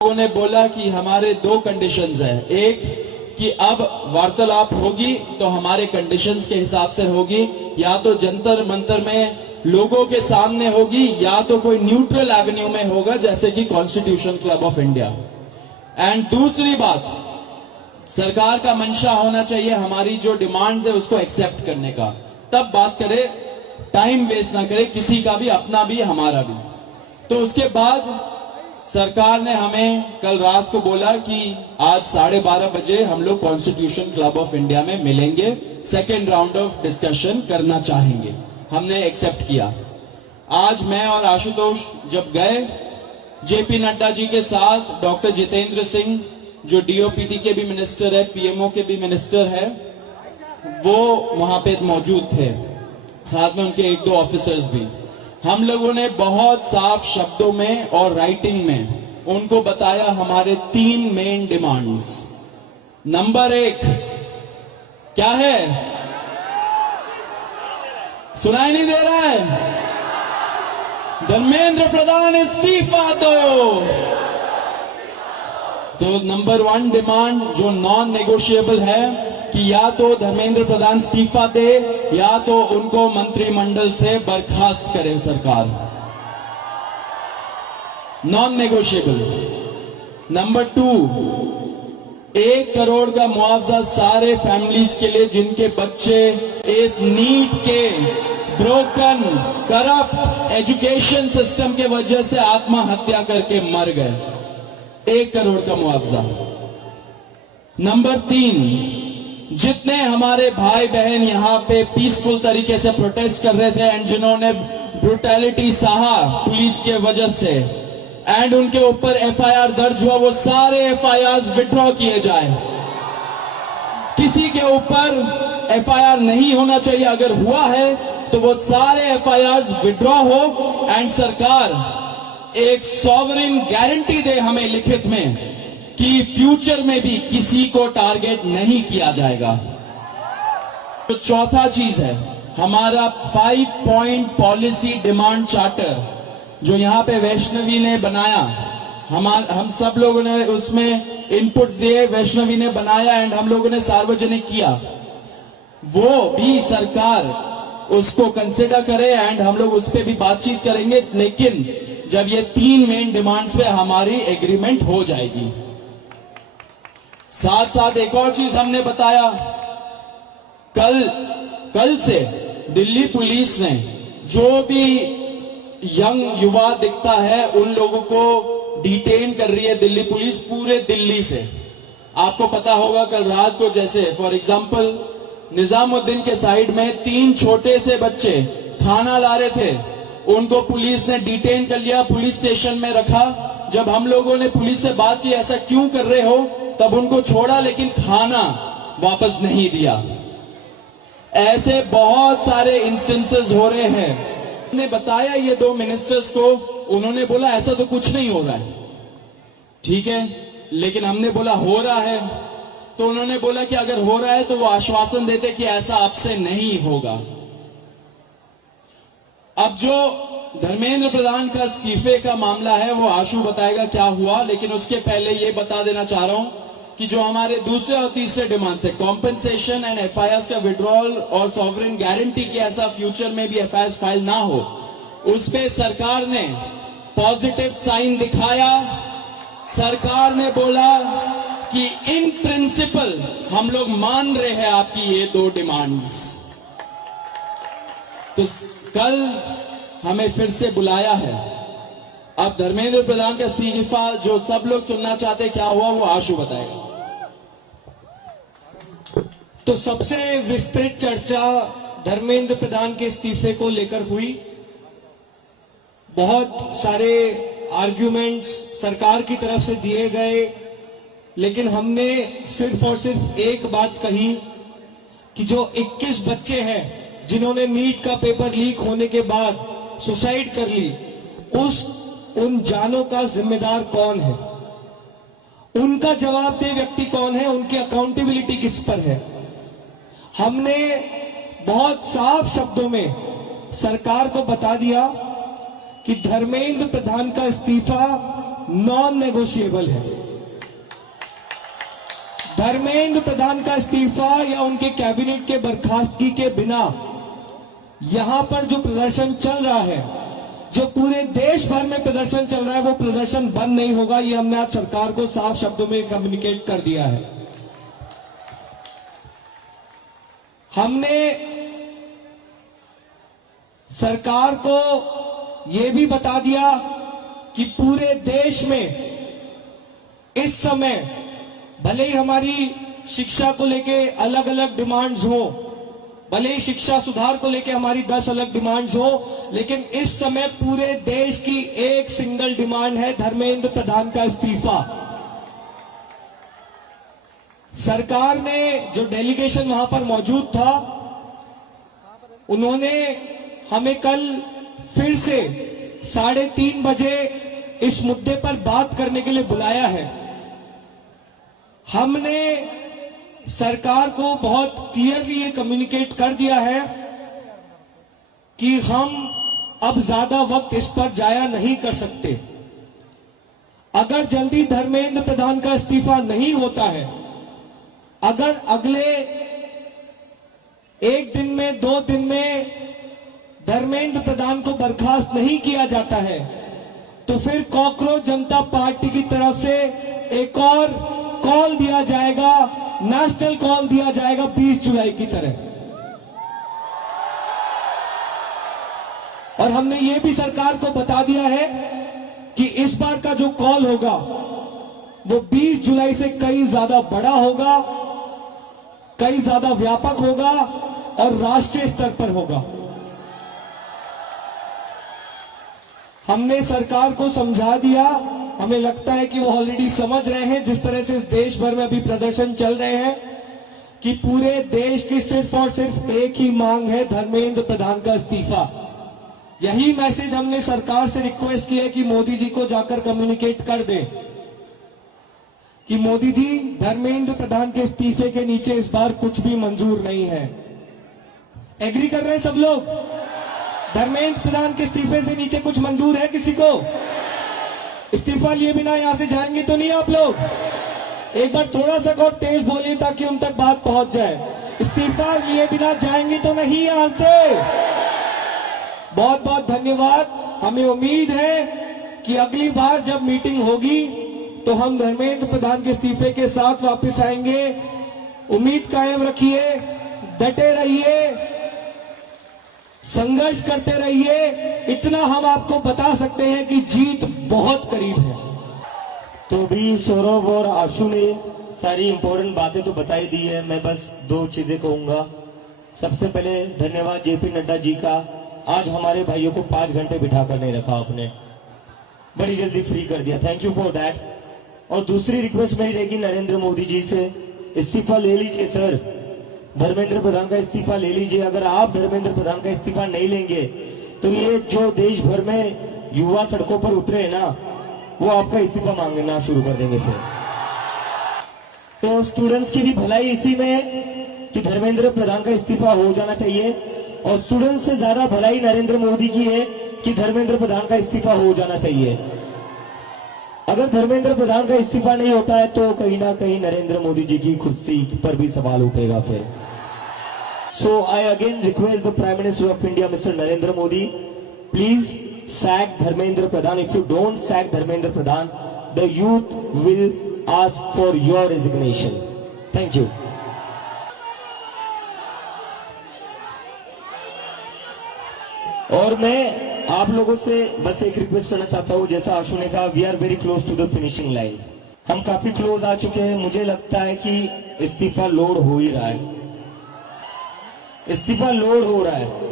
लोगों ने बोला कि हमारे दो कंडीशंस हैं। एक कि अब वार्तालाप होगी तो हमारे कंडीशंस के हिसाब से होगी, या तो जंतर मंतर में लोगों के सामने होगी या तो कोई न्यूट्रल एवेन्यू में होगा जैसे कि constitution club of India. And दूसरी बात, सरकार का मंशा होना चाहिए हमारी जो डिमांड्स है उसको एक्सेप्ट करने का, तब बात करे, टाइम वेस्ट ना करे किसी का भी, अपना भी हमारा भी। तो उसके बाद सरकार ने हमें कल रात को बोला कि आज 12:30 बजे हम लोग कॉन्स्टिट्यूशन क्लब ऑफ इंडिया में मिलेंगे, सेकेंड राउंड ऑफ डिस्कशन करना चाहेंगे। हमने एक्सेप्ट किया। आज मैं और आशुतोष जब गए, जेपी नड्डा जी के साथ डॉक्टर जितेंद्र सिंह जो डीओपीटी के भी मिनिस्टर है, पीएमओ के भी मिनिस्टर है, वो वहां पे मौजूद थे, साथ में उनके एक दो ऑफिसर्स भी। हम लोगों ने बहुत साफ शब्दों में और राइटिंग में उनको बताया हमारे 3 मेन डिमांड्स। नंबर 1 क्या है? सुनाई नहीं दे रहा है? धर्मेंद्र प्रधान इस्तीफा दो। तो नंबर 1 डिमांड जो नॉन नेगोशिएबल है कि या तो धर्मेंद्र प्रधान इस्तीफा दे या तो उनको मंत्रिमंडल से बर्खास्त करे सरकार, नॉन नेगोशिएबल। नंबर 2, 1 करोड़ का मुआवजा सारे फैमिलीज के लिए जिनके बच्चे इस नीट के ब्रोकन करप्ट एजुकेशन सिस्टम के वजह से आत्महत्या करके मर गए, 1 करोड़ का मुआवजा। नंबर 3, जितने हमारे भाई बहन यहाँ पे पीसफुल तरीके से प्रोटेस्ट कर रहे थे एंड जिन्होंने ब्रुटैलिटी सहा पुलिस के वजह से एंड उनके ऊपर एफआईआर दर्ज हुआ, वो सारे एफआईआर विड्रॉ किए जाए। किसी के ऊपर एफआईआर नहीं होना चाहिए, अगर हुआ है तो वो सारे एफआईआर विड्रॉ हो एंड सरकार एक सॉवरेन गारंटी दे हमें लिखित में कि फ्यूचर में भी किसी को टारगेट नहीं किया जाएगा। तो चौथा चीज है हमारा 5 पॉइंट पॉलिसी डिमांड चार्टर जो यहां पे वैष्णवी ने बनाया। हम सब लोगों ने उसमें इनपुट्स दिए, वैष्णवी ने बनाया एंड हम लोगों ने सार्वजनिक किया। वो भी सरकार उसको कंसिडर करे एंड हम लोग उस पर भी बातचीत करेंगे, लेकिन जब ये 3 मेन डिमांड्स पे हमारी एग्रीमेंट हो जाएगी। साथ साथ एक और चीज हमने बताया, कल से दिल्ली पुलिस ने जो भी यंग युवा दिखता है उन लोगों को डिटेन कर रही है दिल्ली पुलिस पूरे दिल्ली से। आपको पता होगा कल रात को जैसे फॉर एग्जांपल निजामुद्दीन के साइड में 3 छोटे से बच्चे खाना ला रहे थे, उनको पुलिस ने डिटेन कर लिया, पुलिस स्टेशन में रखा। जब हम लोगों ने पुलिस से बात की ऐसा क्यों कर रहे हो, तब उनको छोड़ा लेकिन खाना वापस नहीं दिया। ऐसे बहुत सारे इंस्टेंसेस हो रहे हैं। हमने बताया ये 2 मिनिस्टर्स को, उन्होंने बोला ऐसा तो कुछ नहीं हो रहा है। ठीक है, लेकिन हमने बोला हो रहा है, तो उन्होंने बोला कि अगर हो रहा है तो वो आश्वासन देते कि ऐसा आपसे नहीं होगा। अब जो धर्मेंद्र प्रधान का इस्तीफे का मामला है वो आशु बताएगा क्या हुआ, लेकिन उसके पहले ये बता देना चाह रहा हूं कि जो हमारे दूसरे और तीसरे डिमांड्स है, कॉम्पेंसेशन एंड एफआईआर का विड्रॉल और सॉवरेन गारंटी की ऐसा फ्यूचर में भी एफआईआर फाइल ना हो, उस पे सरकार ने पॉजिटिव साइन दिखाया। सरकार ने बोला कि इन प्रिंसिपल हम लोग मान रहे हैं आपकी ये 2 डिमांड्स। तो कल हमें फिर से बुलाया है। अब धर्मेंद्र प्रधान का इस्तीफा जो सब लोग सुनना चाहते क्या हुआ वो आशु बताएगा। तो सबसे विस्तृत चर्चा धर्मेंद्र प्रधान के इस्तीफे को लेकर हुई। बहुत सारे आर्ग्यूमेंट्स सरकार की तरफ से दिए गए, लेकिन हमने सिर्फ और सिर्फ एक बात कही कि जो 21 बच्चे हैं जिन्होंने नीट का पेपर लीक होने के बाद सुसाइड कर ली, उन जानों का जिम्मेदार कौन है, उनका जवाबदेह व्यक्ति कौन है, उनकी अकाउंटेबिलिटी किस पर है। हमने बहुत साफ शब्दों में सरकार को बता दिया कि धर्मेंद्र प्रधान का इस्तीफा नॉन नेगोशिएबल है। धर्मेंद्र प्रधान का इस्तीफा या उनके कैबिनेट के बर्खास्तगी के बिना यहां पर जो प्रदर्शन चल रहा है, जो पूरे देश भर में प्रदर्शन चल रहा है, वो प्रदर्शन बंद नहीं होगा। ये हमने आज सरकार को साफ शब्दों में कम्युनिकेट कर दिया है। हमने सरकार को यह भी बता दिया कि पूरे देश में इस समय भले ही हमारी शिक्षा को लेके अलग अलग डिमांड्स हो, भले ही शिक्षा सुधार को लेके हमारी 10 अलग डिमांड्स हो, लेकिन इस समय पूरे देश की एक सिंगल डिमांड है, धर्मेंद्र प्रधान का इस्तीफा। सरकार ने जो डेलीगेशन वहां पर मौजूद था, उन्होंने हमें कल फिर से 3:30 बजे इस मुद्दे पर बात करने के लिए बुलाया है। हमने सरकार को बहुत क्लियरली ये कम्युनिकेट कर दिया है कि हम अब ज्यादा वक्त इस पर जाया नहीं कर सकते। अगर जल्दी धर्मेंद्र प्रधान का इस्तीफा नहीं होता है, अगर अगले 1 दिन में 2 दिन में धर्मेंद्र प्रधान को बर्खास्त नहीं किया जाता है, तो फिर कॉकरोच जनता पार्टी की तरफ से एक और कॉल दिया जाएगा, नेशनल कॉल दिया जाएगा 20 जुलाई की तरह। और हमने ये भी सरकार को बता दिया है कि इस बार का जो कॉल होगा वो 20 जुलाई से कई ज्यादा बड़ा होगा, कई ज्यादा व्यापक होगा और राष्ट्रीय स्तर पर होगा। हमने सरकार को समझा दिया, हमें लगता है कि वो ऑलरेडी समझ रहे हैं, जिस तरह से इस देश भर में अभी प्रदर्शन चल रहे हैं, कि पूरे देश की सिर्फ और सिर्फ एक ही मांग है, धर्मेंद्र प्रधान का इस्तीफा। यही मैसेज हमने सरकार से रिक्वेस्ट की है कि मोदी जी को जाकर कम्युनिकेट कर दें कि मोदी जी, धर्मेंद्र प्रधान के इस्तीफे के नीचे इस बार कुछ भी मंजूर नहीं है। एग्री कर रहे हैं सब लोग? धर्मेंद्र प्रधान के इस्तीफे से नीचे कुछ मंजूर है किसी को? इस्तीफा लिए बिना यहां से जाएंगे तो नहीं आप लोग? एक बार थोड़ा सा और तेज बोलिए ताकि उन तक बात पहुंच जाए। इस्तीफा लिए बिना जाएंगे तो नहीं यहां से? बहुत बहुत धन्यवाद। हमें उम्मीद है कि अगली बार जब मीटिंग होगी तो हम धर्मेंद्र प्रधान के इस्तीफे के साथ वापस आएंगे। उम्मीद कायम रखिए, डटे रहिए, संघर्ष करते रहिए। इतना हम आपको बता सकते हैं कि जीत बहुत करीब है। तो भी सौरभ और आशु ने सारी इंपॉर्टेंट बातें तो बताई दी है। मैं बस 2 चीजें कहूंगा। सबसे पहले धन्यवाद जेपी नड्डा जी का, आज हमारे भाइयों को 5 घंटे बिठा कर नहीं रखा आपने, बड़ी जल्दी फ्री कर दिया, थैंक यू फॉर दैट। और दूसरी रिक्वेस्ट मेरी रहेगी नरेंद्र मोदी जी से, इस्तीफा ले लीजिए सर, धर्मेंद्र प्रधान का इस्तीफा ले लीजिए। अगर आप धर्मेंद्र प्रधान का इस्तीफा नहीं लेंगे तो ये जो देश भर में युवा सड़कों पर उतरे हैं ना, वो आपका इस्तीफा मांगना शुरू कर देंगे फिर। तो स्टूडेंट्स की भी भलाई इसी में है कि धर्मेंद्र प्रधान का इस्तीफा हो जाना चाहिए, और स्टूडेंट्स से ज्यादा भलाई नरेंद्र मोदी की है कि धर्मेंद्र प्रधान का इस्तीफा हो जाना चाहिए। अगर धर्मेंद्र प्रधान का इस्तीफा नहीं होता है तो कहीं ना कहीं नरेंद्र मोदी जी की कुर्सी पर भी सवाल उठेगा फिर। So I again request the prime minister of India mister Narendra Modi, please sack Dharmendra Pradhan. If you don't sack Dharmendra Pradhan, the youth will ask for your resignation. Thank you. और मैं आप लोगों से बस एक रिक्वेस्ट करना चाहता हूं, जैसा आशु ने कहा, we are very close to the finishing line. हम काफी क्लोज आ चुके हैं। मुझे लगता है कि इस्तीफा लोड हो ही रहा है, इस्तीफा लोड हो रहा है,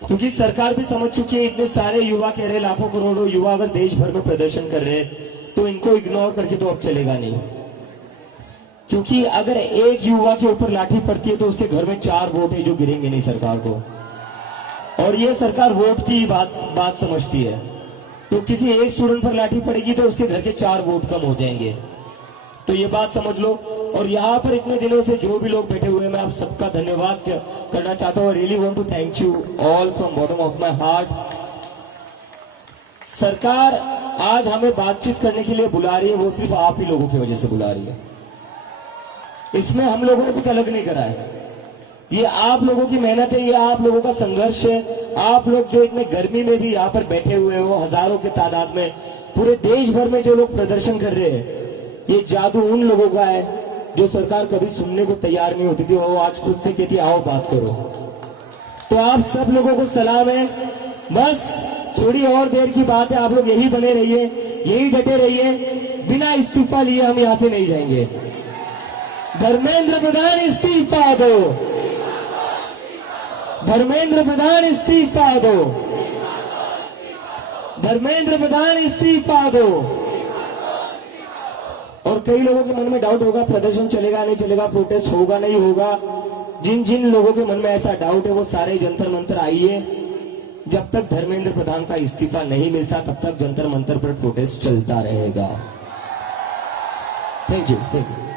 क्योंकि सरकार भी समझ चुकी है इतने सारे युवा कह रहे, लाखों करोड़ों युवा अगर देश भर में प्रदर्शन कर रहे हैं तो इनको इग्नोर करके तो अब चलेगा नहीं। क्योंकि अगर एक युवा के ऊपर लाठी पड़ती है तो उसके घर में 4 वोट है जो गिरेंगे नहीं सरकार को, और ये सरकार वोट की बात समझती है। तो किसी एक स्टूडेंट पर लाठी पड़ेगी तो उसके घर के 4 वोट कम हो जाएंगे, तो ये बात समझ लो। और यहाँ पर इतने दिनों से जो भी लोग बैठे हुए हैं, मैं आप सबका धन्यवाद करना चाहता हूँ। Really want to thank you all from bottom of my heart. सरकार आज हमें बातचीत करने के लिए बुला रही है, वो सिर्फ आप ही लोगों की वजह से बुला रही है। इसमें हम लोगों ने कुछ अलग नहीं करा है। ये आप लोगों की मेहनत है, ये आप लोगों का संघर्ष है। आप लोग जो इतने गर्मी में भी यहाँ पर बैठे हुए हो, हजारों के तादाद में, पूरे देश भर में जो लोग प्रदर्शन कर रहे हैं, ये जादू उन लोगों का है जो सरकार कभी सुनने को तैयार नहीं होती थी, वो आज खुद से कहती आओ बात करो। तो आप सब लोगों को सलाम है। बस थोड़ी और देर की बात है, आप लोग यही बने रहिए, यही डटे रहिए, बिना इस्तीफा लिए हम यहां से नहीं जाएंगे। धर्मेंद्र प्रधान इस्तीफा दो, धर्मेंद्र प्रधान इस्तीफा दो, धर्मेंद्र प्रधान इस्तीफा दो। और कई लोगों के मन में डाउट होगा, प्रदर्शन चलेगा नहीं चलेगा, प्रोटेस्ट होगा नहीं होगा। जिन जिन लोगों के मन में ऐसा डाउट है वो सारे जंतर मंतर आइए। जब तक धर्मेंद्र प्रधान का इस्तीफा नहीं मिलता तब तक जंतर मंतर पर प्रोटेस्ट चलता रहेगा। Thank you, thank you.